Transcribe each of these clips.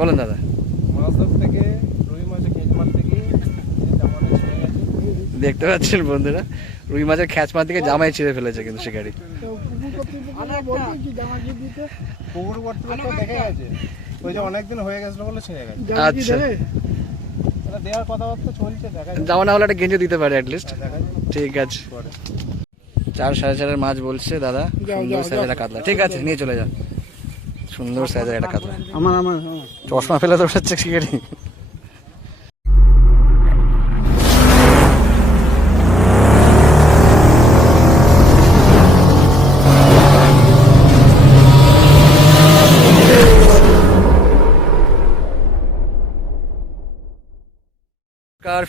বলেন দাদা। মাছ ধরতে থেকে রুই মাছে কেঁচ মারতে গিয়ে জামানে ছিঁড়ে গেছে। দেখতে পাচ্ছেন বন্ধুরা, রুই মাছের খ্যাচ মার দিকে জামাই ছিঁড়ে ফেলেছে কিন্তু শিকারি। পুকুর কর্তৃপক্ষ দেখে গেছে, ওই যে অনেকদিন হয়ে গেছিল বলে ছিঁড়ে গেছে। আচ্ছা, এটা দেওয়ার কথাবার্তা চলছে, দেখা যাক। জামা না হলে একটা গেঞ্জি দিতে পারে অ্যাটলিস্ট। দেখা যাক ঠিক আছে, পরে। 4 সাড়ে 4 মাছ বলছে দাদা। সুন্দর সাইজের একটা কাতলা। ঠিক আছে, নিয়ে চলে যান। সুন্দর সাইজের একটা কাতলা। আমার চশমা ফেলে দৌড়াচ্ছে শিকারি।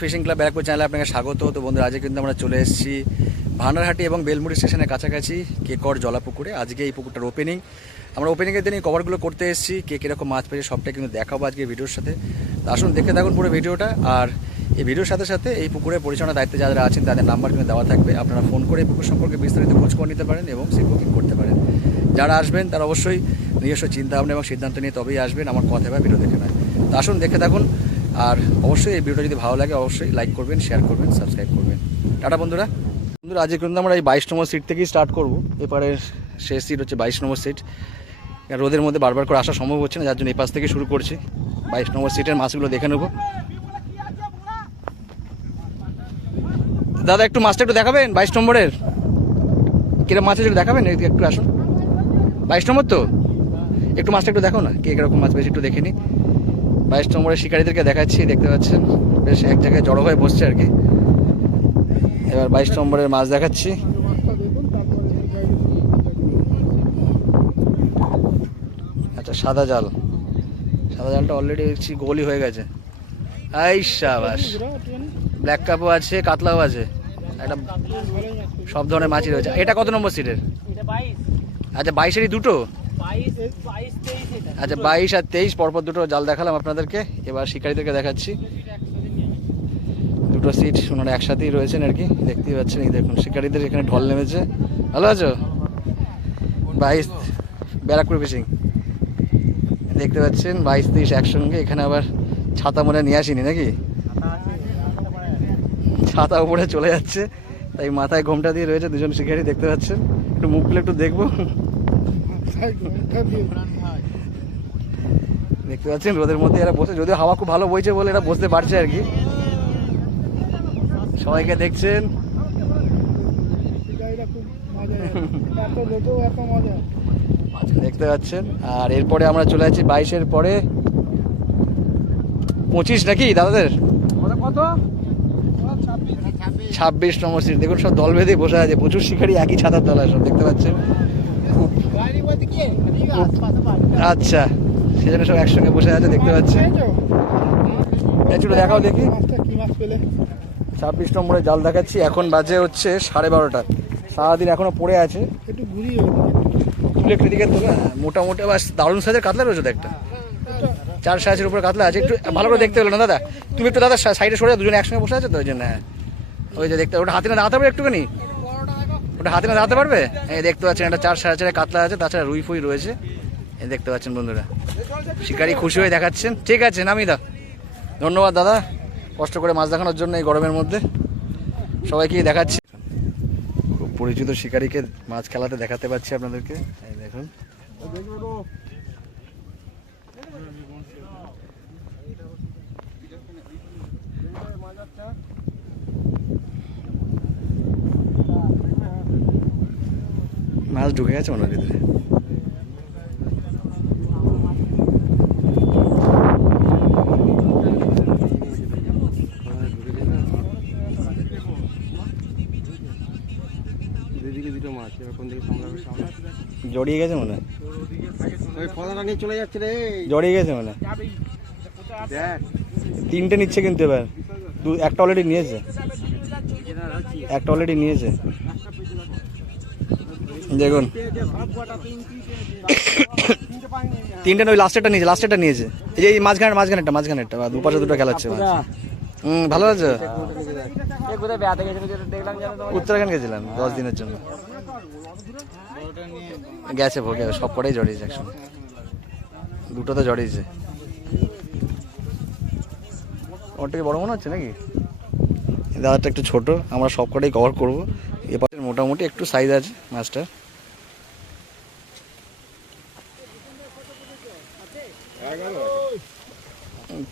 ফিশিং ক্লাব ব্যারাকপুর চ্যানেলে আপনাকে স্বাগত। তো বন্ধুরা, আজকে কিন্তু আমরা চলে এসেছি ভান্ডারহাটি এবং বেলমুড়ি স্টেশনের কাছাকাছি কেকর জলাপুকুরে। আজকে এই পুকুরটার ওপেনিং। আমরা ওপেনিংয়ের দিনই কভারগুলো করতে এসেছি। কে কীরকম মাছ পেয়েছে সবটা কিন্তু দেখাবো আজকে ভিডিওর সাথে। তো আসুন দেখে থাকুন পুরো ভিডিওটা। আর এই ভিডিওর সাথে সাথে এই পুকুরের পরিচালনার দায়িত্বে যারা আছেন তাদের নাম্বার কিন্তু দেওয়া থাকবে। আপনারা ফোন করে এই পুকুর সম্পর্কে বিস্তারিত খোঁজ করে নিতে পারেন এবং সেই বুকিং করতে পারেন। যারা আসবেন তারা অবশ্যই নিজস্ব চিন্তাভাবনা এবং সিদ্ধান্ত নিয়ে তবেই আসবেন, আমার কথা বা ভিডিও দেখে নয়। তো আসুন দেখে থাকুন। আর অবশ্যই এই ভিডিওটা যদি ভালো লাগে অবশ্যই লাইক করবেন, শেয়ার করবেন, সাবস্ক্রাইব করবেন। টাটা বন্ধুরা। বন্ধুরা, আজকে কিন্তু আমরা এই 22 নম্বর সিট থেকেই স্টার্ট করব। এপারের শেষ সিট হচ্ছে 22 নম্বর সিট। রোদের মধ্যে বারবার করে আসা সম্ভব হচ্ছে না, যার জন্য এই পাশ থেকে শুরু করছি। 22 নম্বর সিটের মাছগুলো দেখে নেব। দাদা একটু মাছটা একটু দেখাবেন 22 নম্বরের কিরকম মাছ আছে একটু দেখাবেন, একটু আসুন। 22 নম্বর তো একটু মাছটা একটু দেখো না, কে কিরকম মাছ বেশি একটু দেখে নি। 22 নম্বরের শিকারীদেরকে দেখাচ্ছি, দেখতে পাচ্ছেন বেশ এক জায়গায় জড়ো হয়ে বসছে আর কি। এবার 22 নম্বরের মাছ দেখাচ্ছি। আচ্ছা, সাদা জালটা অলরেডি দেখছি গোলই হয়ে গেছে। এই শাবাশ, ব্ল্যাক কাপও আছে, কাতলাও আছে, একটা সব ধরনের মাছই রয়েছে। এটা কত নম্বর সিটের? আচ্ছা, 22-এরই দুটো। আচ্ছা, 22 আর 23 পরপর দুটো জাল দেখালাম আপনাদেরকে। এবার শিকারীদেরকে দেখাচ্ছি। দুটো সিট ওনারা একসাথেই রয়েছেন আর কি, দেখতেই পাচ্ছেন। এই দেখুন শিকারীদের এখানে ঢল নেমেছে। ভালো আছো? 22 ব্যারাকপুর ফিশিং, দেখতে পাচ্ছেন 22-23 একসঙ্গে। এখানে আবার ছাতা মনে নিয়ে আসিনি নাকি, ছাতা উপরে চলে যাচ্ছে, তাই মাথায় ঘোমটা দিয়ে রয়েছে দুজন শিকারী, দেখতে পাচ্ছেন। একটু মুখগুলো একটু দেখবো। দেখতে পাচ্ছেন রোদের মধ্যে এরা বসে, যদিও হাওয়া খুব ভালো বইছে বলে এরা বসতে পারছে আর কি। সবাইকে দেখছেন, দেখতে পাচ্ছেন। আর এরপরে আমরা চলে যাচ্ছি 22-এর পরে 25 নাকি দাদাদের? কত? 26 নম্বর সিট। দেখুন সব দল বেঁধে বসে আছে, প্রচুর শিকারী, একই ছাতার তলায় সব, দেখতে পাচ্ছেন। আচ্ছা, সেজন্য সব একসঙ্গে বসে আছে, দেখতে পাচ্ছেন। একটু দেখাও দেখি। 26 নম্বরে জাল দেখাচ্ছি। এখন বাজে হচ্ছে 12:30। সারাদিন এখনো পড়ে আছে। একটু ঘুরিয়ে একটু দিকে তোলা। মোটামুটি বাস দারুণ সাইজের কাতলা রয়েছে তো একটা। 4 সাইজের উপরে কাতলা আছে। একটু ভালো করে দেখতে পেলো না দাদা? তুমি একটু দাদা সাইডে সরে যাও, দুজনে একসঙ্গে বসে আছে তো ওই জন্য। হ্যাঁ, ওই যে দেখতে, ওটা হাতে না দাঁড়াতে পারবে একটুখানি, ওটা হাতে না দাঁড়াতে পারবে। এই দেখতে পাচ্ছেন একটা 4 সাড়ে 4 কাতলা আছে, তাছাড়া রুই ফুই রয়েছে। এই দেখতে পাচ্ছেন বন্ধুরা, শিকারি খুশি হয়ে দেখাচ্ছেন। ঠিক আছে, নামিয়ে দাও। ধন্যবাদ দাদা, কষ্ট করে মাছ দেখানোর জন্য এই গরমের মধ্যে। সবাইকেই দেখাচ্ছি। খুব পরিচিত শিকারীকে মাছ খেলাতে দেখাতে পাচ্ছি আপনাদেরকে। এই দেখুন, মাছ ঢুকে গেছে মনে হয় ভিতরে। জড়িয়ে গেছে মনে হয়, চলে যাচ্ছে রে, জড়িয়ে গেছে মনে হয়। 3টে নিচ্ছে কিন্তু এবার, একটা অলরেডি নিয়েছে, একটা অলরেডি নিয়েছে। দেখুন 3টে ওই লাস্টেরটা নিয়েছে। এই যে মাঝখানেরটা দুপাশে দুটো খেলাচ্ছে। ভালো আছে? উত্তরাখণ্ড গেছিলাম 10 দিনের জন্য। গেছে ভোগে, সব কটাই জড়িয়েছে একসঙ্গে, দুটো তো জড়িয়েছে। ওর থেকে বড় মনে হচ্ছে নাকি? এই দাদাটা একটু ছোট, আমরা সব কটাই কভার করবো। এবার মোটামুটি একটু সাইজ আছে মাছটা।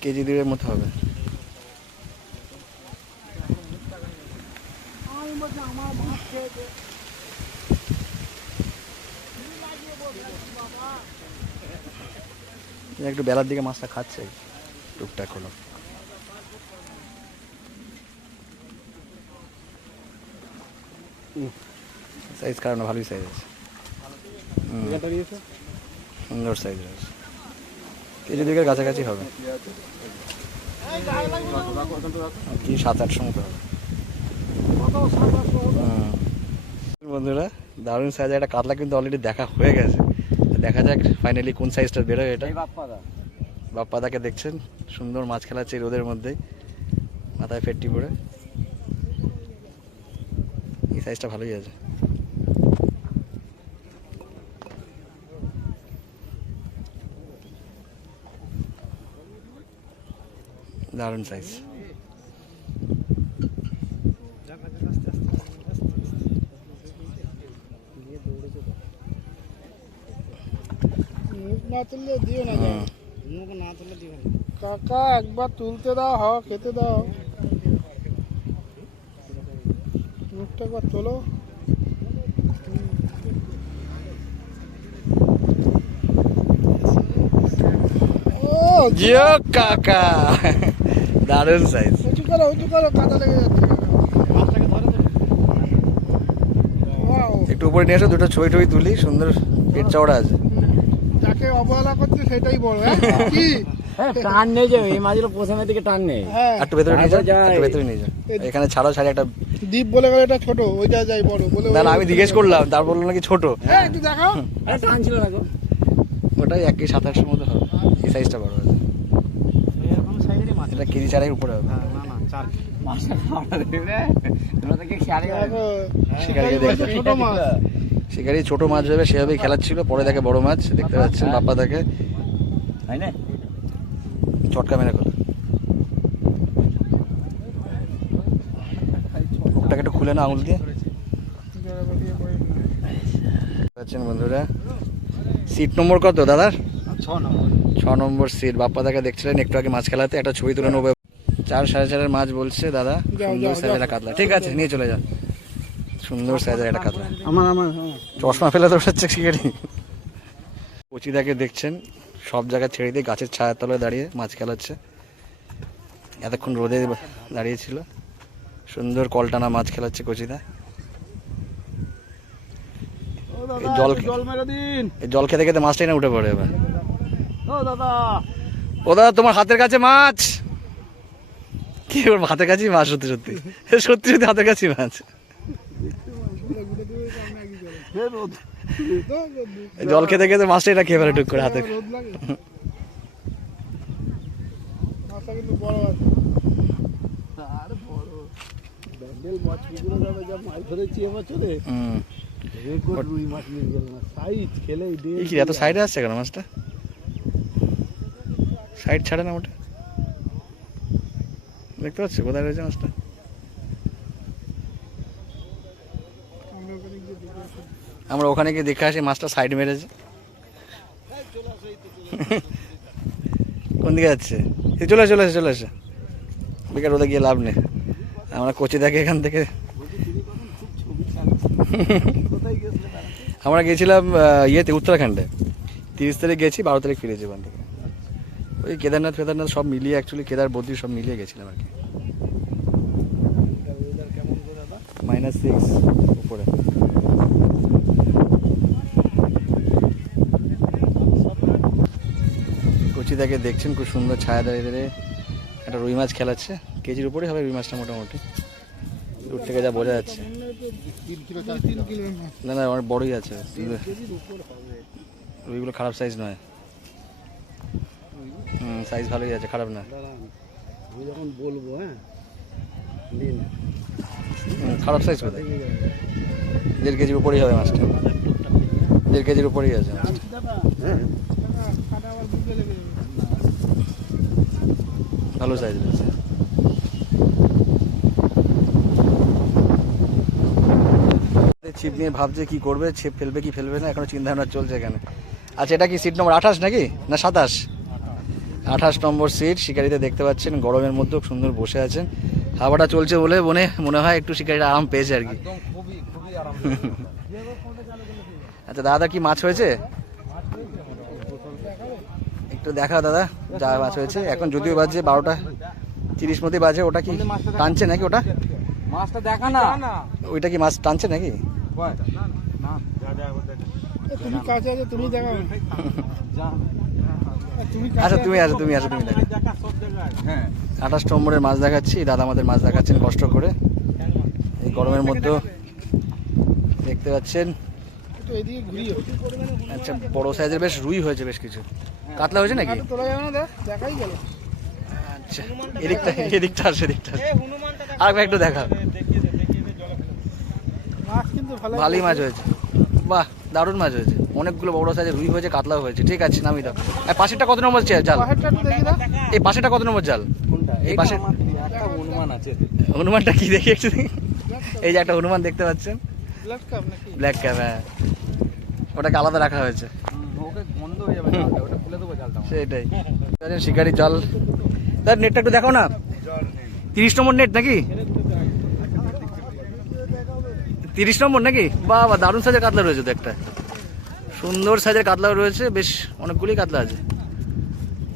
কেজি 2.5 মতো হবে। একটু বেলার দিকে মাছটা খাচ্ছে টুকটাক হলো। সাইজ কারণ ভালোই সাইজ আছে, সুন্দর সাইজ আছে, কেজি 2 কাছাকাছি হবে, কি 7-800 মতো হবে। বন্ধুরা দারুণ সাইজ একটা কাতলা কিন্তু অলরেডি দেখা হয়ে গেছে, দেখা যাক ফাইনালি কোন সাইজটা বেরোয়। এটা বাপ্পাদাকে দেখছেন সুন্দর মাছ খেলাচ্ছে রোদের মধ্যেই, মাথায় ফেটটি পরে। এই সাইজটা ভালোই আছে। দারুণ সাইজ। না তুললে দিও না, না তুললে দিও না কাকা, একবার তুলতে দাও, হাওয়া খেতে দাও, মুখটা একবার তোলো। ও জিও কাকা, দারুণ সাইজ। উঁচু করো, কাদা লেগে যাচ্ছে। মাছটাকে ধরে তো, একটু উপরে নিয়ে এসো, দুটো ছবি টবি তুলি। সুন্দর পেট চওড়া আছে। যাকে অবহেলা করছে সেটাই বড়। কি টান নেই যে এই মাছগুলো প্রথমের দিকে টান নেই। হ্যাঁ, একটু ভেতরে নিয়ে যাও, একটু ভেতরে নিয়ে যাও। এখানে ছাড়াও ছাড়া একটা দ্বীপ বলে গেলে এটা ছোট, ওইটা যাই বড় বলে। না না, আমি জিজ্ঞেস করলাম, তার বললো নাকি ছোট। হ্যাঁ একটু দেখাও। আরে টান ছিল না গো। ওটাই 1-7-800 মতো হবে, এই সাইজটা বড় আছে। এরকম সাইজেরই মাছ। এটা কেজি 4 উপরে হবে। না না, 4 মাছটা খাওয়া দেবে তোমরা থেকে খেয়ালই করে দেখো, শিকারিকে শিকারি দেখো। বলছে ছোট মাছ। শিকারি ছোট মাছ ভেবে সেভাবেই খেলাচ্ছিল, পরে দেখে বড় মাছ। দেখতে পাচ্ছেন বাপ্পা দেখে তাই না? চটকা মেরে খোলা। ওটাকে একটু খুলে না আঙুল দিয়ে। পাচ্ছেন বন্ধুরা, সিট নম্বর কত দাদার? 6 নম্বর সিট। বাপ্পা দাকে দেখছিলেন একটু আগে মাছ খেলাতে, একটা ছবি তুলে নেবো। 4-4.5 মাছ বলছে দাদা। সুন্দর সাইজের একটা কাতলা, ঠিক আছে নিয়ে চলে যান। সুন্দর সাইজের একটা কাতলা। আমার চশমা ফেলে দৌড়াচ্ছে শিকারি। কচিদাকে দেখছেন সব জায়গায় ছেড়ে দিয়ে গাছের ছায়ার তলায় দাঁড়িয়ে মাছ খেলাচ্ছে। এতক্ষণ রোদে দাঁড়িয়েছিল, সুন্দর কলটানা মাছ খেলাচ্ছে কচিদা। এই জল মেরে দিন। এই জল খেতে খেতে মাছটাই না উঠে পড়ে এবার। ও দাদা, ও দাদা তোমার হাতের কাছে মাছ। কি ওর হাতের কাছেই মাছ? সত্যি সত্যি সত্যি সত্যি হাতের কাছেই মাছ। জল খেতে খেতে মাছটাই না খেয়ে ফেলে টুক করে হাতে। রোদ লাগে। মাছটা কিন্তু বড় আছে। আর বড় ব্যান্ডেল মাছ পুকুরে যাবে, যা মাছ ধরেছি এবছরে রেকর্ড রুই মাছ নিয়ে গেল না। সাইজ খেলেই দিয়ে কি এত সাইডে আসছে কেন মাছটা? সাইড ছাড়ে না ওটা, দেখতে পাচ্ছি কোথায় রয়েছে মাছটা। আমরা ওখানে গিয়ে দেখে আসি মাছটা সাইড মেরেছে। কোন দিকে যাচ্ছে? এই চলে আসে চলে আসে চলে আসে। বেকার ওদের গিয়ে লাভ নেই, আমরা কোচি দেখে এখান থেকে। আমরা গেছিলাম ইয়েতে উত্তরাখণ্ডে, 30 তারিখ গেছি, 12 তারিখ ফিরেছি ওখান থেকে। ওই কেদারনাথ ফেদারনাথ সব মিলিয়ে, অ্যাকচুয়ালি কেদার বদ্রী সব মিলিয়ে গেছিলাম আর কি। -6 উপরে। কচিদাকে দেখছেন খুব সুন্দর ছায়া দাঁড়িয়ে দাঁড়িয়ে একটা রুই মাছ খেলাচ্ছে। কেজির উপরে হবে রুই মাছটা মোটামুটি, দূর থেকে যা বোঝা যাচ্ছে। না না অনেক বড়ই আছে, রুইগুলো খারাপ সাইজ নয়। সাইজ ভালোই আছে, খারাপ না। আমি যখন বলবো, হ্যাঁ খারাপ সাইজ কোথায়? 1.5 কেজির উপরেই হবে মাছটা, 1.5 কেজির উপরেই আছে মাছটা। ভালো সাইজ রয়েছে। ছিপ নিয়ে ভাবছে কি করবে, ছিপ ফেলবে কি ফেলবে না, এখনো চিন্তা ভাবনা চলছে এখানে। আচ্ছা, এটা কি সিট নম্বর 28 নাকি না 27? 28 নম্বর সিট। শিকারিতে দেখতে পাচ্ছেন গরমের মধ্যেও সুন্দর বসে আছেন, হাওয়াটা চলছে বলে মনে হয় একটু শিকারিটা আরাম পেয়েছে আর কি। আচ্ছা দাদা, কি মাছ হয়েছে একটু দেখা দাদা, যা মাছ হয়েছে। এখন যদিও বাজে 12:30 মধ্যে বাজে, ওটা কি টানছে নাকি? ওটা মাছটা দেখা না, ওইটা কি মাছ টানছে নাকি? তুমি কাছে আছো, তুমি দেখাও। আচ্ছা তুমি আসো, তুমি দেখো। হ্যাঁ 28 নম্বরের মাছ দেখাচ্ছি, দাদা আমাদের মাছ দেখাচ্ছেন কষ্ট করে এই গরমের মধ্যেও, দেখতে পাচ্ছেন। একটু এদিকে ঘুরিও। আচ্ছা, বড় সাইজের বেশ রুই হয়েছে, বেশ কিছু কাতলা হয়েছে নাকি? হাতে তোলা যাবে না, দেখাই গেল। আচ্ছা, এদিকটা আসে, আর একটু দেখা। মাছ কিন্তু ভালোই মাছ হয়েছে, বাহ দারুণ মাছ হয়েছে, অনেকগুলো বড় সাইজের রুই হয়েছে, কাতলাও হয়েছে। ঠিক আছে, নামি দাও। আর পাশেরটা কত নম্বর জাল? পাহাড়টা একটু দেখি দাও। এই পাশেরটা কত নম্বর জাল? কোনটা? এই পাশে একটা অনুমান আছে। হনুমানটা কি দেখি একটু দেখি। এই যে একটা হনুমান দেখতে পাচ্ছেন, ব্ল্যাক কাপ নাকি? ব্ল্যাক ক্যাপ, হ্যাঁ ওটাকে আলাদা রাখা হয়েছে। ওকে বন্ধ হয়ে যাবে জালটা, ওটা খুলে দেবো জালটা। সেটাই, শিকারি জাল। তার নেটটা একটু দেখাও না, 30 নম্বর নেট নাকি? 30 নম্বর নাকি? বাবা, দারুণ সাইজের কাতলা রয়েছে তো, একটা সুন্দর সাইজের কাতলা রয়েছে, বেশ অনেকগুলি কাতলা আছে।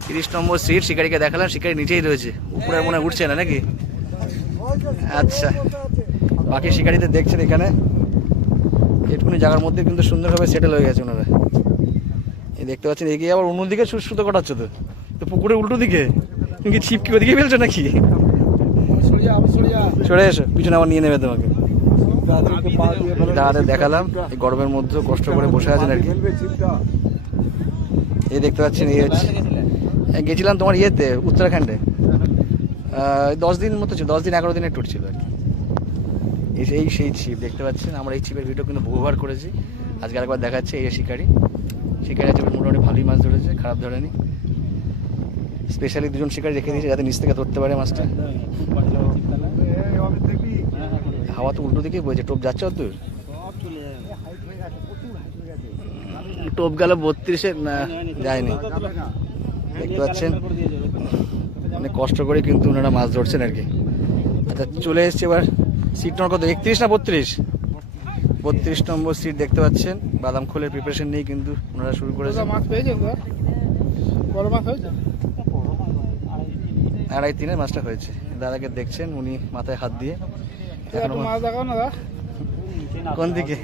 30 নম্বর সিট শিকারিকে দেখালাম, শিকারি নিচেই রয়েছে, উপরে মনে হয় উঠছে না নাকি? আচ্ছা, বাকি শিকারিদের দেখছেন এখানে, একটুখানি জায়গার মধ্যে কিন্তু সুন্দরভাবে সেটেল হয়ে গেছে ওনারা। এই দেখতে পাচ্ছেন, এগিয়ে আবার অন্যদিকে সুতো কটাচ্ছে তো পুকুরের উল্টো দিকে, তুমি কি ছিপ কি ওদিকে ফেলছো নাকি? চলে এসো, পিছনে আবার নিয়ে নেবে তোমাকে। দাদাদের দেখালাম এই গরমের মধ্যে কষ্ট করে বসে আছেন আর কি। এই দেখতে পাচ্ছেন, গেছিলাম তোমার ইয়েতে, উত্তরাখণ্ডে, 10 দিন মতো ছিল, 10 দিন 11 দিনের ট্যুর ছিল আর কি। সেই ছিপ দেখতে পাচ্ছেন, আমরা এই ছিপের ভিডিও কিন্তু বহুবার করেছি, আজকে আরেকবার দেখাচ্ছে। এই শিকারি আছে, মোটামুটি ভালোই মাছ ধরেছে, খারাপ ধরেনি। স্পেশালি 2জন শিকারি রেখে দিয়েছে যাতে নিচ থেকে ধরতে পারে মাছটা। হাওয়া তো উল্টো দিকেই বইছে, টোপ যাচ্ছে অত টোপ গেল 32-এ না, যায়নি। দেখতে পাচ্ছেন অনেক কষ্ট করে কিন্তু ওনারা মাছ ধরছেন আর কি। আচ্ছা, চলে এসছে এবার সিট নম্বর কত, 31 না 32? 32 নম্বর সিট দেখতে পাচ্ছেন। বাদাম খোলের প্রিপারেশন নিয়ে কিন্তু ওনারা শুরু করেছে। মাছ পেয়েছে, বড় মাছ হয়েছে, 2.5-3 মাছটা হয়েছে। দাদাকে দেখছেন, উনি মাথায় হাত দিয়ে এখনো মাছ দেখাও না দা। কোন দিকে?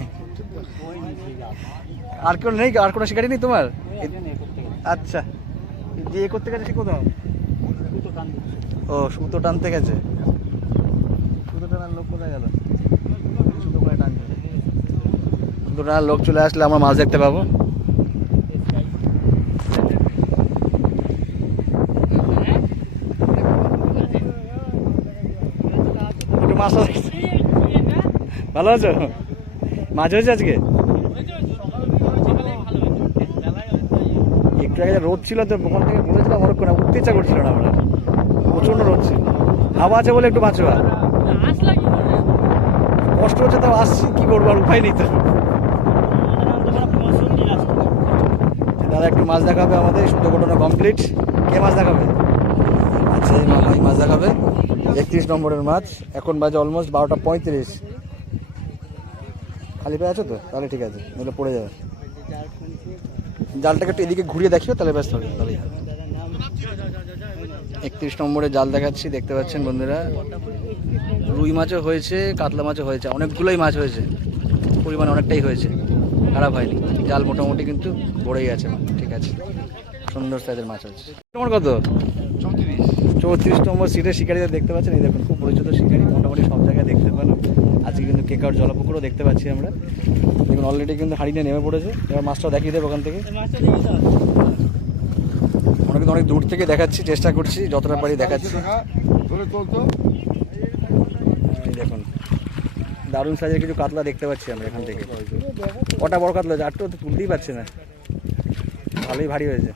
আর কেউ নেই? আর কোনো শিকারি নেই তোমার? আচ্ছা, যে এ করতে গেছে সে কোথাও? ও, সুতো টানতে গেছে। সুতো টানার লোক কোথায় গেল? সুতো করে টানছে। সুতো টানার লোক চলে আসলে আমরা মাছ দেখতে পাবো। একটু মাছ ভালো আছো? মাছ হয়েছে আজকে? একটু আগে রোদ ছিল তো, ওখান থেকে বলেছিলাম অনেকক্ষণ উঠতে ইচ্ছা করছিল না, আমরা প্রচন্ড রোদ ছিল, হাওয়া আছে বলে একটু বাঁচবা। কষ্ট হচ্ছে তাও আসছি, কি করবো, আর উপায় নেই তো। দাদা একটু মাছ দেখাবে আমাদের, সুতো ঘটনা কমপ্লিট। কে মাছ দেখাবে? আচ্ছা, এই মামাই মাছ দেখাবে, 31 নম্বরের মাছ। এখন বাজে অলমোস্ট 12:35। খালি পেয়ে আছো তো? তাহলে ঠিক আছে, নইলে পড়ে যাবে। জালটাকে একটু এদিকে ঘুরিয়ে দেখিও, তাহলে ব্যস্ত হবে, তাহলেই হবে। 31 নম্বরে জাল দেখাচ্ছি, দেখতে পাচ্ছেন বন্ধুরা। রুই মাছও হয়েছে, কাতলা মাছও হয়েছে, অনেকগুলোই মাছ হয়েছে, পরিমাণ অনেকটাই হয়েছে, খারাপ হয়নি। জাল মোটামুটি কিন্তু বড়েই আছে, ঠিক আছে, সুন্দর সাইজের মাছ হয়েছে। তোমার কত? 34 নম্বর সিটের শিকারিদের দেখতে পাচ্ছেন, এই দেখুন খুব পরিচিত শিকারি, মোটামুটি সব জায়গায় দেখতে পান। আজকে কিন্তু কেকার জলাপুকুরও দেখতে পাচ্ছি আমরা। দেখুন অলরেডি কিন্তু হাঁড়ি নিয়ে নেমে পড়েছে। এবার মাছটাও দেখিয়ে দেবো ওখান থেকে। আমরা কিন্তু অনেক দূর থেকে দেখাচ্ছি, চেষ্টা করছি যতটা পারি দেখাচ্ছি। এই দেখুন দারুণ সাইজের কিছু কাতলা দেখতে পাচ্ছি আমরা এখান থেকে। কটা বড় কাতলা হয়েছে, আর তো তুলতেই পারছে না, ভালোই ভারী হয়েছে।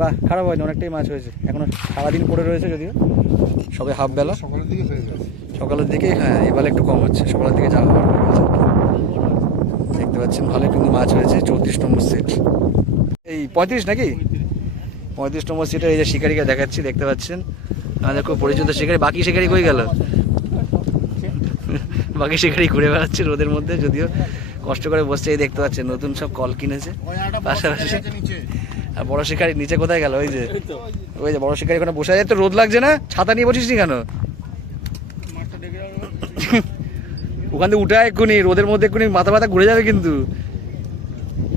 বাহ, খারাপ হয়নি, অনেকটাই মাছ হয়েছে। এখনো সারাদিন পড়ে রয়েছে, যদিও সবে হাফ বেলা, সকালের দিকে। হ্যাঁ, এবার একটু কম হচ্ছে, সকালের দিকে যাওয়া হয়ে গেছে। পাচ্ছেন ভালো কিন্তু মাছ হয়েছে। 34 নম্বর সিট, এই 35 নাকি 35 নম্বর সিটে এই যে শিকারিকে দেখাচ্ছি, দেখতে পাচ্ছেন আমাদের খুব পরিচিত শিকারি। বাকি শিকারি কই গেল? বাকি শিকারি ঘুরে বেড়াচ্ছে রোদের মধ্যে, যদিও কষ্ট করে বসছে। এই দেখতে পাচ্ছেন নতুন সব কল কিনেছে পাশাপাশি। আর বড় শিকারি নিচে কোথায় গেল? ওই যে বড় শিকারি ওখানে বসে যায়। তো রোদ লাগছে না? ছাতা নিয়ে বসিস নি কেন? ওখান থেকে উঠে এক্ষুনি, রোদের মধ্যে এক্ষুনি মাথা ব্যথা ঘুরে যাবে কিন্তু,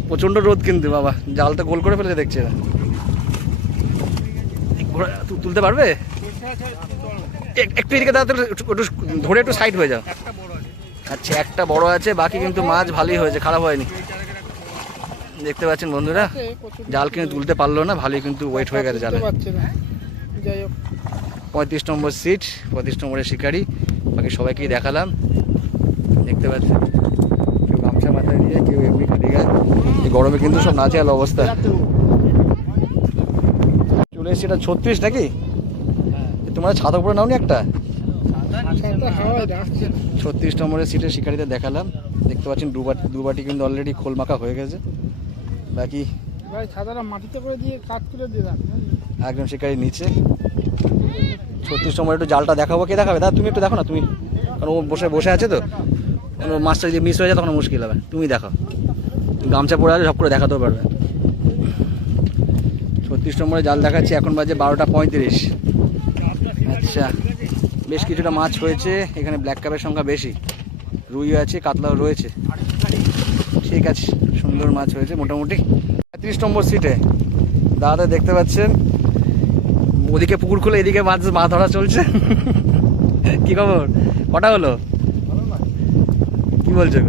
প্রচন্ড রোদ কিন্তু। বাবা জালটা গোল করে ফেলেছে দেখছে। তুলতে পারবে? একটু এদিকে দাও, একটু ধরে একটু সাইড হয়ে যাও। আচ্ছা একটা বড় আছে, বাকি কিন্তু মাছ ভালোই হয়েছে, খারাপ হয়নি। দেখতে পাচ্ছেন বন্ধুরা, জাল কিন্তু তুলতে পারলো না, ভালোই কিন্তু ওয়েট হয়ে গেছে জালে। 35 নম্বর সিট, 35 নম্বরের শিকারি। বাকি সবাইকেই দেখালাম, দেখতে পাচ্ছেন কেউ গামছা মাথায় দিয়ে, কেউ এমনি খালি গায়ে। এই গরমে কিন্তু সব নাচেয়াল অবস্থা। চলে এসেছি, এটা 36 নাকি? তোমরা ছাদ উপরে নাও নি একটা? 36 নম্বরের সিটের শিকারিতে দেখালাম। দেখতে পাচ্ছেন দুবাটি কিন্তু অলরেডি খোল মাখা হয়ে গেছে। বাকি মাটিতে করে দিয়ে কাজ করে দিয়ে একজন শিকারি নিচে। 36 নম্বর একটু জালটা দেখাবো। কে দেখাবে? দাদা তুমি একটু দেখো না, তুমি, কারণ ও বসে আছে তো, মাছটা যদি মিস হয়ে যায় তখন মুশকিল হবে। তুমি দেখাও, গামছা পরে আছে, সব করে দেখাতেও পারবে। 36 নম্বরে জাল দেখাচ্ছি, এখন বাজে 12:35। আচ্ছা বেশ কিছুটা মাছ হয়েছে এখানে, ব্ল্যাক কাপের সংখ্যা বেশি, রুই আছে, কাতলাও রয়েছে। ঠিক আছে, সুন্দর মাছ হয়েছে মোটামুটি। 35 নম্বর সিটে দাদা দেখতে পাচ্ছেন, ওদিকে পুকুর খুলে এদিকে মাছ ধরা চলছে। কি খবর? কটা হলো? কি বলছো?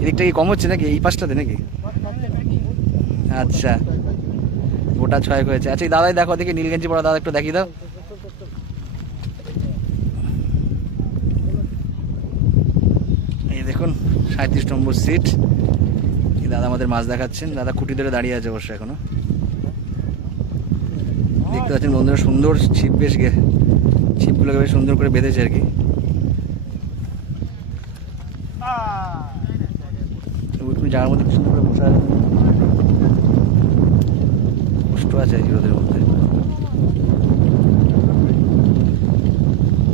এদিকটা কি কম হচ্ছে নাকি, এই পাশটাতে নাকি? আচ্ছা গোটা 6 হয়েছে। আচ্ছা দাদাই দেখো, দেখি নীল গেঞ্জি পড়া দাদা একটু দেখিয়ে দাও। এই দেখুন 37 নম্বর সিট, দাদা আমাদের মাছ দেখাচ্ছেন। দাদা খুঁটি ধরে দাঁড়িয়ে আছে অবশ্য এখনো। দেখতে পাচ্ছেন বন্ধুরা, সুন্দর ছিপ, বেশ ছিপগুলোকে বেশ সুন্দর করে বেঁধেছে আর কি। যার মধ্যে কি সুন্দর করে বসে আছে, কষ্ট আছে রোদের মধ্যে।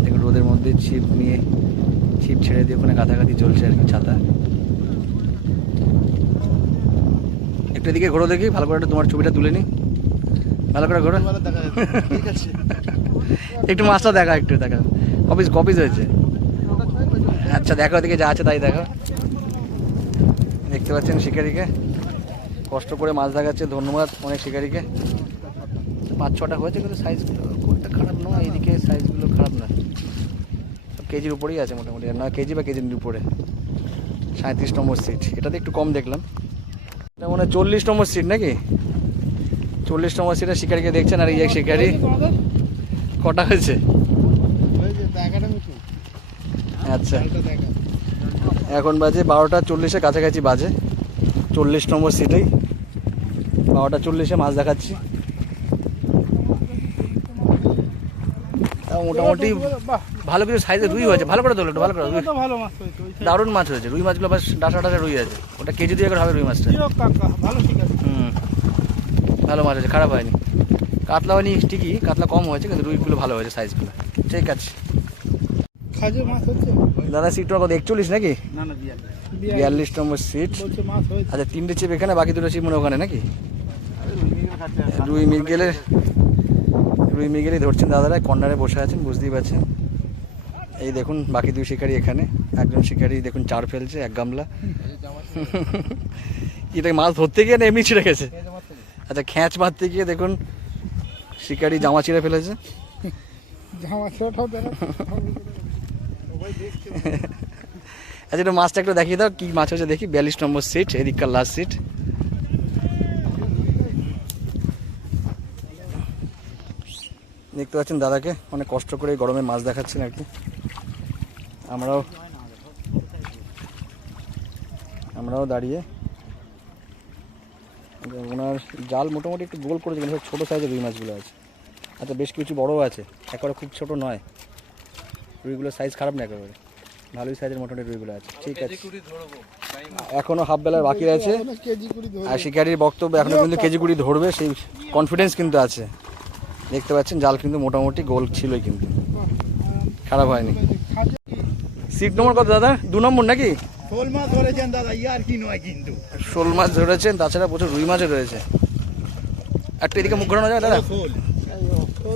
দেখুন রোদের মধ্যে ছিপ নিয়ে, ছিপ ছেড়ে দিয়ে ওখানে কাছাকাছি চলছে আর কি ছাতা। একটু এদিকে ঘোরো দেখি, ভালো করে তোমার ছবিটা তুলে নি, ভালো করে ঘোরো। একটু মাছটা দেখা, একটু দেখা, কপিস হয়েছে। আচ্ছা দেখো ওদিকে যা আছে তাই দেখো। দেখতে পাচ্ছেন শিকারিকে কষ্ট করে মাছ দেখাচ্ছে, ধন্যবাদ অনেক শিকারিকে। 5-6টা হয়েছে কিন্তু সাইজগুলো খুব একটা খারাপ নয়, এইদিকে সাইজগুলো খারাপ না, সব কেজির উপরেই আছে মোটামুটি, না কেজি বা কেজির উপরে। 37 নম্বর সিট, এটাতে একটু কম দেখলাম। এটা মনে হয় 40 নম্বর সিট নাকি? 40 নম্বর সিটে শিকারিকে দেখছেন। আর এই এক শিকারি, কটা হয়েছে? আচ্ছা এখন বাজে 12:40 কাছাকাছি বাজে। 40 নম্বর সিটেই 12:40 মাছ দেখাচ্ছি। তাও মোটামুটি ভালো কিছু সাইজের রুই হয়েছে। ভালো করে তোলো, ভালো করে, দারুণ মাছ হয়েছে। রুই মাছগুলো বাস ডাসা রুই আছে, ওটা কেজি 2 হবে রুই মাছটা। ভালো মাছ হয়েছে, খারাপ হয়নি। কাতলা হয়নি ঠিকই, কাতলা কম হয়েছে, কিন্তু রুইগুলো ভালো হয়েছে সাইজগুলো। ঠিক আছে দাদা, সিট কত? 41 নাকি? 42 নম্বর সিট। আচ্ছা 3টে চিপ এখানে, বাকি 2টো চিপ মনে ওখানে নাকি? রুই মৃগেলই ধরছেন দাদারা, কর্নারে বসে আছেন, বুঝতেই পারছেন। এই দেখুন বাকি 2 শিকারি এখানে, একজন শিকারি দেখুন 4 ফেলছে, 1 গামলা। এটা মাছ ধরতে গিয়ে না এমনি ছিঁড়ে গেছে? আচ্ছা খ্যাঁচ মারতে গিয়ে দেখুন শিকারি জামা ছিঁড়ে ফেলেছে। আচ্ছা এটা মাছটা একটু দেখিয়ে দাও, কি মাছ হয়েছে দেখি। 42 নম্বর সিট, এদিককার লাস্ট সিট। দেখতে পাচ্ছেন দাদাকে অনেক কষ্ট করে গরমে মাছ দেখাচ্ছেন আর কি। আমরাও দাঁড়িয়ে, ওনার জাল মোটামুটি একটু গোল করেছে, কিন্তু ছোটো সাইজের রুই মাছগুলো আছে। আচ্ছা বেশ কিছু বড়ও আছে, একেবারে খুব ছোট নয়। রুইগুলোর সাইজ খারাপ না, একেবারে ভালোই সাইজের মোটামুটি রুইগুলো আছে। ঠিক আছে। এখনো হাফ বেলার বাকি আছে, কেজি কুড়ি ধরে আর শিকারির বক্তব্য এখনো কিন্তু কেজি কুড়ি ধরবে, সেই কনফিডেন্স কিন্তু আছে। দেখতে পাচ্ছেন জাল কিন্তু মোটামুটি গোল ছিলই, কিন্তু খারাপ হয়নি। সিট নম্বর কত দাদা? 2 নম্বর নাকি? শোল মাছ ধরেছেন দাদা, ইয়ার কি নয় কিন্তু। শোল মাছ ধরেছেন, তাছাড়া প্রচুর রুই মাছও রয়েছে। একটু এদিকে মুখ ঘোরানো যায় দাদা?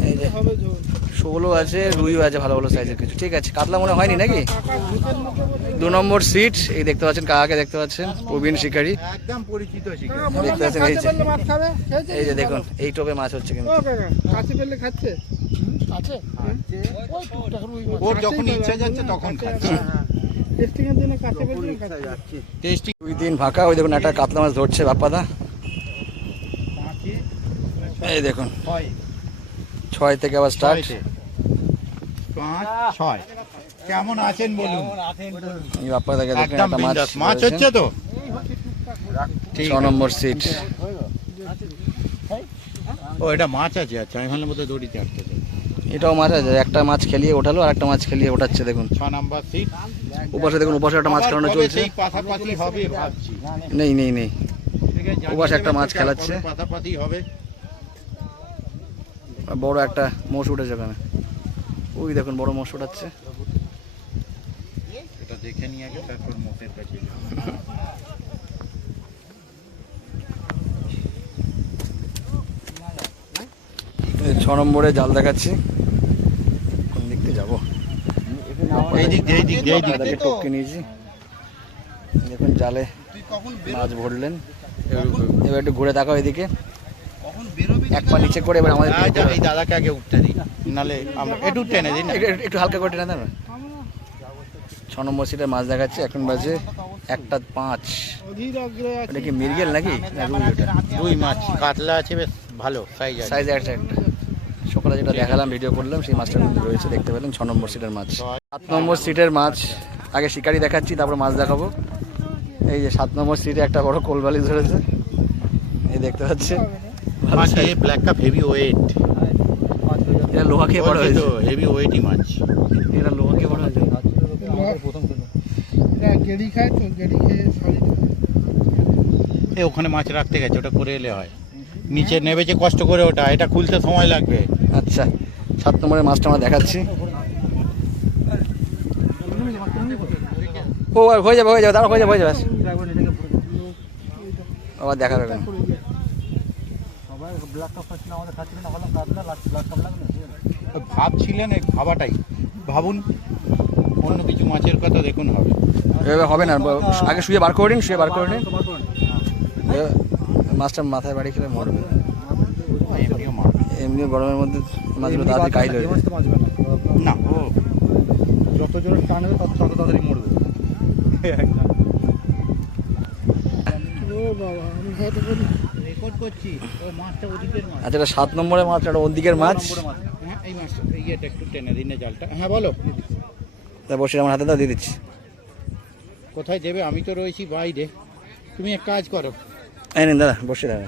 এই যে হবে ঝোল। শোলও আছে, রুইও আছে ভালো ভালো সাইজের কিছু। ঠিক আছে, কাতলা মনে হয়নি নাকি? 2 নম্বর সিট। এই দেখতে পাচ্ছেন কাকাকে, দেখতে পাচ্ছেন প্রবীণ শিকারী, একদম পরিচিত শিকার। দেখতে পাচ্ছেন। এই যে মাছ খাবে, খেয়েছে? এই যে দেখুন, এই টোপে মাছ হচ্ছে কিন্তু। ও কাকা, কাছে পেলে খাচ্ছে? আছে? ওই টুকটাক রুই মাছ। ওর যখন ইচ্ছা যাচ্ছে তখন খাচ্ছে। টেস্টিং এর জন্য কাছে পেলে খাচ্ছে। টেস্টি 2-3 ফাঁকা। ওই দেখুন একটা কাতলা মাছ ধরছে বাপ্পাদা। এই দেখুন 6 থেকে আবার স্টার্ট। 5 6 কেমন আছেন বলুন? বাপ্পাদাকে দেখুন একদম একটা মাছ বিন্দাস। মাছ হচ্ছে তো? 6 নম্বর সিট। ও এটা মাছ আছে। আচ্ছা আমি ভাবলাম বোধহয় দড়িতে আটকে যায়। এটাও মাছ আছে, একটা মাছ খেলিয়ে ওঠালো আর একটা মাছ খেলিয়ে ওঠাচ্ছে। দেখুন 6 নাম্বার সিট। উপাসে দেখুন, উপাসে একটা মাছ খেলানো চলছে। সেই পাথাপাতি হবে ভাবছি। নেই নেই নেই, ঠিক আছে, ওপাশে একটা মাছ খেলাচ্ছে। পাথাপাতি হবে। বড় একটা মোষ উঠেছে ওখানে। ওই দেখুন বড় মোষ উঠাচ্ছে। এটা দেখে নিয়ে আগে তারপর মোটের কাছে যাবো। 6 নম্বরে জাল দেখাচ্ছি। কোন দিক থেকে যাবো? এই দিক দিয়ে, এই দিক দিয়ে, এই দিক দিয়ে। টপকে নিয়েছি। দেখুন জালে মাছ ভরলেন। এবার একটু ঘুরে তাকাও এদিকে, এক পা নিচে করে এবার আমাদের দিকে ঘোরাও। এই দাদাকে আগে উঠতে দিই, নালে আমরা একটু টেনে দিন না। একটু হালকা করে টেনে দেন। 6 নম্বর সিটে মাছ দেখাচ্ছে। এখন বাজে 1:05। অধীর আগ্রহে আছে। এটা কি মৃগেল নাকি না রুই? ওটা রুই মাছ, কাতলা আছে বেশ ভালো সাইজ আছে। সাইজ একটা। সকালে যেটা দেখালাম, ভিডিও করলাম, সেই মাছটা কিন্তু রয়েছে, দেখতে পেলেন 6 নম্বর সিটের মাছ। 7 নম্বর সিটের মাছ আগে শিকারি দেখাচ্ছি, তারপর মাছ দেখাবো। এই যে 7 নম্বর সিটে একটা বড় কোলবালি ধরেছে, এই দেখতে পাচ্ছে। মাছ এই ব্ল্যাক কাপ হেভি ওয়েট। এটা লোহা খেয়ে বড় হয়েছে। হেভি ওয়েটই মাছ। এটা লোহা খেয়ে বড় হয়েছে। এরা গেড়ি খায় তো, গেড়ি খেয়ে শাড়ি এ ওখানে মাছ রাখতে গেছে, ওটা করে এলে হয়। নিচে নেবেছে কষ্ট করে, ওটা এটা খুলতে সময় লাগবে। আচ্ছা, 7 নম্বরের মাছটা আমরা দেখাচ্ছি। ও আর হয়ে যাবে, হয়ে যাবে, দাঁড়া, হয়ে যাবে, হয়ে যাবে। আবার দেখা যাবে না। ভাবছিলেন এই ভাবাটাই, ভাবুন অন্য কিছু মাছের কথা দেখুন হবে। এভাবে হবে না, আগে শুয়ে বার করে নিন, শুয়ে বার করে নিন। মাছটা মাথায় বাড়ি খেলে মরবে। এমনিও মারবে এমনি গরমের মধ্যে মাছগুলো তাড়াতাড়ি কাইল হয়ে যায়। না, ও যত জোরে টানবে তত তাড়াতাড়ি মরবে। ও বাবা, আমি হয়তো বলি রেকর্ড করছি। ওই মাছটা ওদিকের মাছ। আচ্ছা, এটা 7 নম্বরের মাছ, এটা ওর দিকের মাছ। হ্যাঁ এই মাছটা, এই এটা একটু টেনে দিন না জালটা। হ্যাঁ বলো তা বসে আমার হাতে দাও, দিয়ে দিচ্ছি। কোথায় দেবে? আমি তো রয়েছি বাইরে। তুমি এক কাজ করো, এই নিন দাদা, বসে দাদা।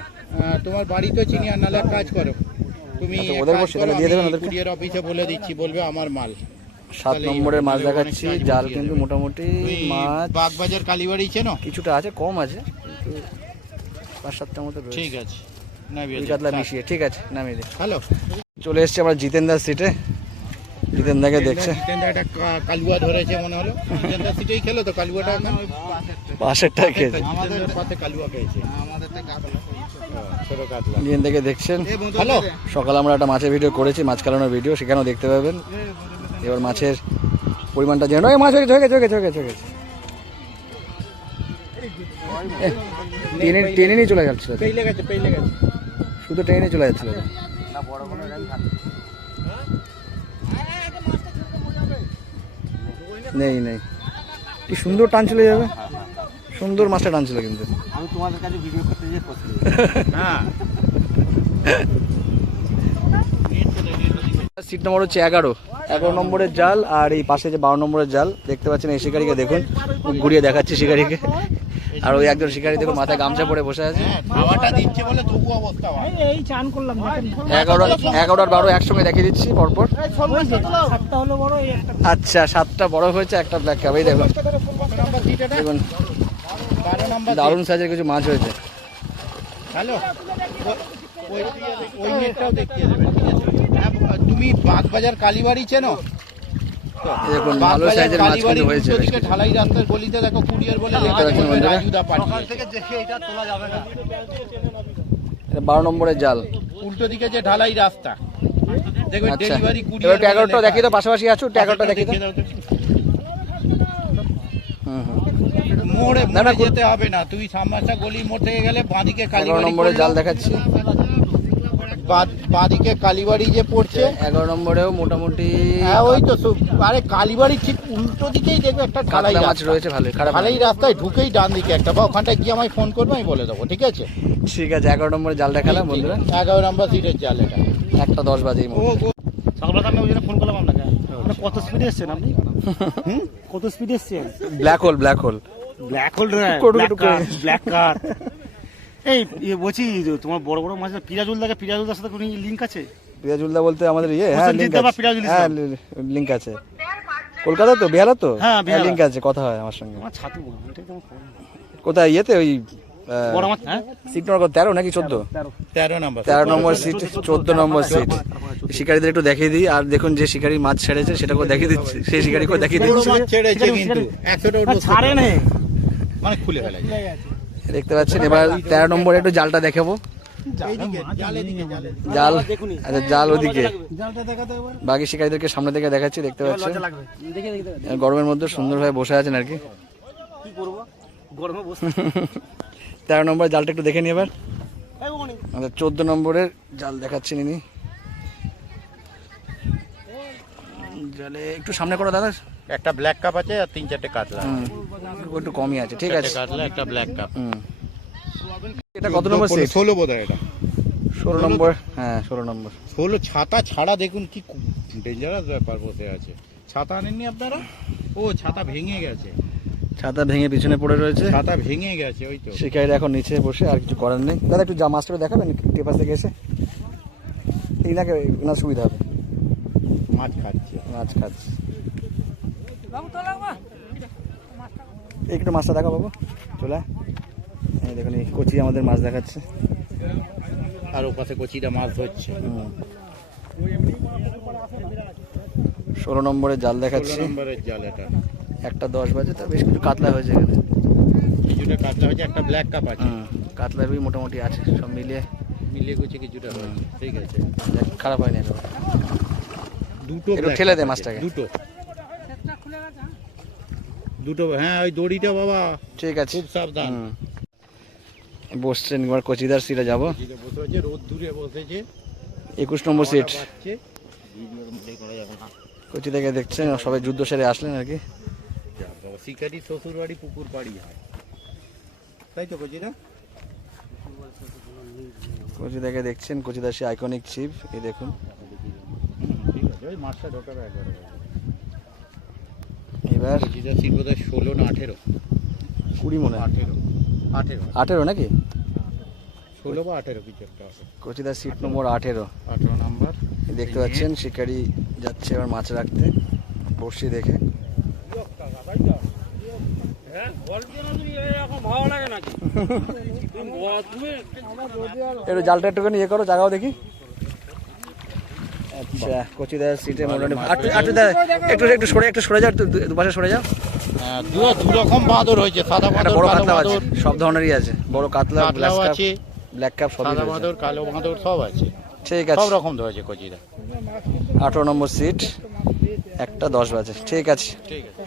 তোমার বাড়ি তো চিনি, আর নালে এক কাজ করো তুমি, আচ্ছা, এক ওদের কাজ বসে করো, তাহলে দিয়ে দেবেন আমি ওদেরকে? কুরিয়ার অফিসে বলে দিচ্ছি, বলবে আমার মাল। 7 নম্বরের মাছ দেখাচ্ছি। জাল কিন্তু মোটামুটি তুই মাছ বাগবাজার কালীবাড়ি চেনো? কিছুটা আছে, কম আছে, কিন্তু 5-7টার মতো রয়েছে। ঠিক আছে, নামিয়ে দুই দে। কাতলা মিশিয়ে। ঠিক আছে, নামিয়ে দিই। হ্যালো, চলে এসছে আমরা জিতেন্দার সিটে। জিতেন্দাকে দেখছে, জিতেন্দ্র একটা কালুয়া ধরেছে মনে হলো। জিতেন্দ্র সিটেই খেলো তো কালুয়াটা? পাশেরটা খেয়েছে। আমাদের পাতে কালুয়া খেয়েছে, ছোট কাতলা। জিতেন্দাকে দেখছেন। হ্যালো, সকালে আমরা একটা মাছের ভিডিও করেছি, মাছ খালানোর ভিডিও, সেখানেও দেখতে পাবেন। এবার মাছের পরিমাণটা জেনে মাছ হয়ে গেছে, হয়ে গেছে, হয়ে গেছে, হয়ে গেছে, হয়ে গেছে। টেনে টেনে নিয়ে চলে যাচ্ছিল, পেইলে গেছে, পেইলে গেছে। শুধু টেনে নিয়ে চলে যাচ্ছিল। নেই নেই, কি সুন্দর টান চলে যাবে, সুন্দর মাছটা টানছিল কিন্তু। আমি তোমাদের কাছে ভিডিও করতে যেয়ে ফসলি। হ্যাঁ, সিট নম্বর হচ্ছে 11 নম্বরের জাল, আর এই পাশে যে 12 নম্বরের জাল দেখতে পাচ্ছেন। এই শিকারিকে দেখুন, মুখ ঘুরিয়ে দেখাচ্ছে শিকারিকে। আর ওই একজন শিকারি দেখুন মাথায় গামছা পরে বসে আছে। খাওয়াটা দিচ্ছে বলে তবু অবস্থা হয়। এই চান করলাম। 11 আর 12 একসঙ্গে দেখিয়ে দিচ্ছি পরপর। 7টা হলো বড়, এই একটা আচ্ছা, 7টা বড় হয়েছে, একটা ব্ল্যাক কাপ। এই দেখুন, দেখুন 12 নম্বর দারুণ সাইজের কিছু মাছ হয়েছে। হ্যালো, ওই নেটটাও দেখিয়ে দেবেন, ঠিক আছে? হ্যাঁ, তুমি বাগবাজার কালীবাড়ি চেনো? দেখুন ভালো সাইজের মাছ কিন্তু হয়েছে। দিকে ঢালাই রাস্তার গলিতে দেখো কুরিয়ার বলে লেখা আছে, রাজুদা পাঠিয়েছে। এটা 12 নম্বরের জাল। উল্টো দিকে যে ঢালাই রাস্তা দেখবে আচ্ছা, ডেলিভারি এবার কুরিয়ার। ট্যাগরটা দেখি তো, পাশাপাশি আছো, ট্যাগরটা দেখি তো। মোড়ে না, মোড়ে যেতে হবে না, তুমি সামনাসা গলি মোড় থেকে গেলে বাঁদিকে 11 কালীবাড়ি নম্বরের জাল পড়লো। দেখাচ্ছি। বাঁদিকে কালীবাড়ি যে পড়ছে, 11 নম্বরেও মোটামুটি হ্যাঁ ওই তো আরে কালীবাড়ি ঠিক উল্টো দিকেই দেখবে একটা ঢালাই কাতলা মাছ রাস্তা রয়েছে ভালোই, খারাপ না। ঢালাই রাস্তায় ঢুকেই ডান দিকে একটা, বা ওখানটায় গিয়ে আমায় ফোন করবে, আমি বলে দেবো, ঠিক আছে? ঠিক আছে, 11 নম্বরের জাল দেখালাম বন্ধুরা। 11 নম্বর সিটের জাল এটা। 1:10 বাজে এই মুহূর্তে। সকালবেলা আমি ওই জন্য ফোন করলাম আপনাকে। আপনি কত স্পিডে এসছেন আপনি? কত স্পিডে এসছেন? Black hole, black hole. Black hole black কার। এই বলছি তোমার বড় বড় মাছ পিরাজুল দাকে, পিরাজুলদার সাথে কোনো লিঙ্ক আছে? পিরাজুল্লাহ বলতে আমাদের ইয়ে, হ্যাঁ হোসেন লিঙ্ক জিদ্দা বা আছে, পিরাজুল হ্যাঁ ইসলাম। লিঙ্ক আছে। কলকাতা তো, বেহালা তো, হ্যাঁ, বেহালা। লিঙ্ক আছে, কথা হয় আমার সঙ্গে। আমার ছাতু এটাই তো আমার খবর। কোথায় ইয়েতে ওই বড় মাছ, হ্যাঁ সিট নম্বর 13 নাকি 14? 13 নম্বর 13 নম্বর সিট, 14 নম্বর সিট। শিকারীদের একটু দেখিয়ে দিই, আর দেখুন যে শিকারী মাছ ছেড়েছে সেটাকেও দেখিয়ে দিচ্ছি, সেই শিকারীকেও দেখিয়ে বড় দিচ্ছি। মাছ ছেড়েছে কিন্তু 100টা উঠবো, ছাড়ে নেই। মানে খুলে ফেলেছে। দেখতে পাচ্ছেন। এবার 13 নম্বরে একটু জালটা দেখাবো। এইদিকে জাল, এদিকে জাল, জাল, আচ্ছা জাল ওদিকে, জালটা দেখাতে একবার। বাকি শিকারীদেরকে সামনে থেকে দেখাচ্ছি, দেখতে পাচ্ছেন। গরমের মধ্যে সুন্দরভাবে বসে আছেন আর কি। কি করবো গরমে বসে? 13 নম্বরের জালটা একটু দেখে নি এবার। আচ্ছা 14 নম্বরের জাল দেখাচ্ছেন ইনি। জালে একটু সামনে করো দাদা। একটা ব্ল্যাক কাপ আছে আর 3-4টে কাতলা, ও একটু কমই আছে, ঠিক আছে। কাতলা একটা ব্ল্যাক কাপ। এটা কত নম্বর সিট? 16 বোধহয় এটা। 16 নম্বর, হ্যাঁ 16 নম্বর। 16 ছাতা ছাড়া দেখুন কি ডেঞ্জারাস ব্যাপার, বসে আছে। ছাতা আনেননি আপনারা? ও ছাতা ভেঙে গেছে, ছাতা ভেঙে পিছনে পড়ে রয়েছে। ছাতা ভেঙে গেছে, ওই তো। শিকারীরা এখন নিচে বসে, আর কিছু করার নেই। দাদা একটু মাছটা দেখাবেন টেপাস থেকে এসে, এইনাকে ওনার সুবিধা হবে। মাছ খাচ্ছে। মাছ খাচ্ছে, একটু মাছটা দেখা বাবু, চলে আয়। এই দেখুন এই কচি আমাদের মাছ দেখাচ্ছে। আর ওপাশে কচিটা মাছ ধরছে। 16 নম্বরের জাল 16 দেখাচ্ছি। নম্বরের জাল এটা। 1:10 বাজে, তার বেশ কিছু কাতলা হয়েছে এখানে। কিছুটা কাতলা হয়েছে, একটা ব্ল্যাক কাপ আছে। কাতলা রুই মোটামুটি আছে, সব মিলিয়ে মিলিয়ে গুছিয়ে কিছুটা হয়েছে, ঠিক আছে। খারাপ হয়নি একেবারে। দুটো একটু black ঠেলে দে cup আছে, মাছটাকে। দুটো, হ্যাঁ ওই দড়িটা বাবা ঠিক আছে, খুব সাবধান। বসছেন এবার কচিদার সিটে যাবো। এদিকে বসে আছে, রোদ দূরে বসেছে। 21 নম্বর সিট। হাওয়াটা বাজছে। ভিডিওর মধ্যে করা যাবে না। কচি থেকে দেখছেন সবাই যুদ্ধ সেরে আসলেন আর কি। যা বাবা, শিকারি শ্বশুর বাড়ি পুকুর পাড়ি হয়, তাই তো কচিদা? কচি থেকে দেখছেন কচিদার সে আইকনিক ছিপ, এই দেখুন। ঠিক আছে, ওই মাছটা ঢোকাবে একবারে। এবার কচিদা সিট বোধহয় 16 না 18, 20 মনে হয়, 18 নাকি 16 বা 18 কিছু একটা আছে। কচিদার সিট নম্বর 18। 18 নাম্বার। দেখতে পাচ্ছেন শিকারি যাচ্ছে এবার মাছ রাখতে, বড়শি দেখে। একটু জালটা একটুখানি ইয়ে করো, জাগাও দেখি। আচ্ছা কচিদার সিটে মোটামুটি একটু সরে যাও, দুপাশে সরে যাও। দু রকম বাঁদর হয়েছে, সাদা একটা বাঁদর, বড় কালো কাতলা আছে, বাঁদর। সব ধরনেরই আছে, বড় কাতলা, কাতলাও আছে, ব্ল্যাক কাপ সবই সাদা রয়েছে। বাঁদর, কালো বাঁদর সব আছে, ঠিক সব আছে। রকম ধরেছে কচিদা। 18 নম্বর সিট, 1:10 বাজে, ঠিক আছে। ঠিক আছে।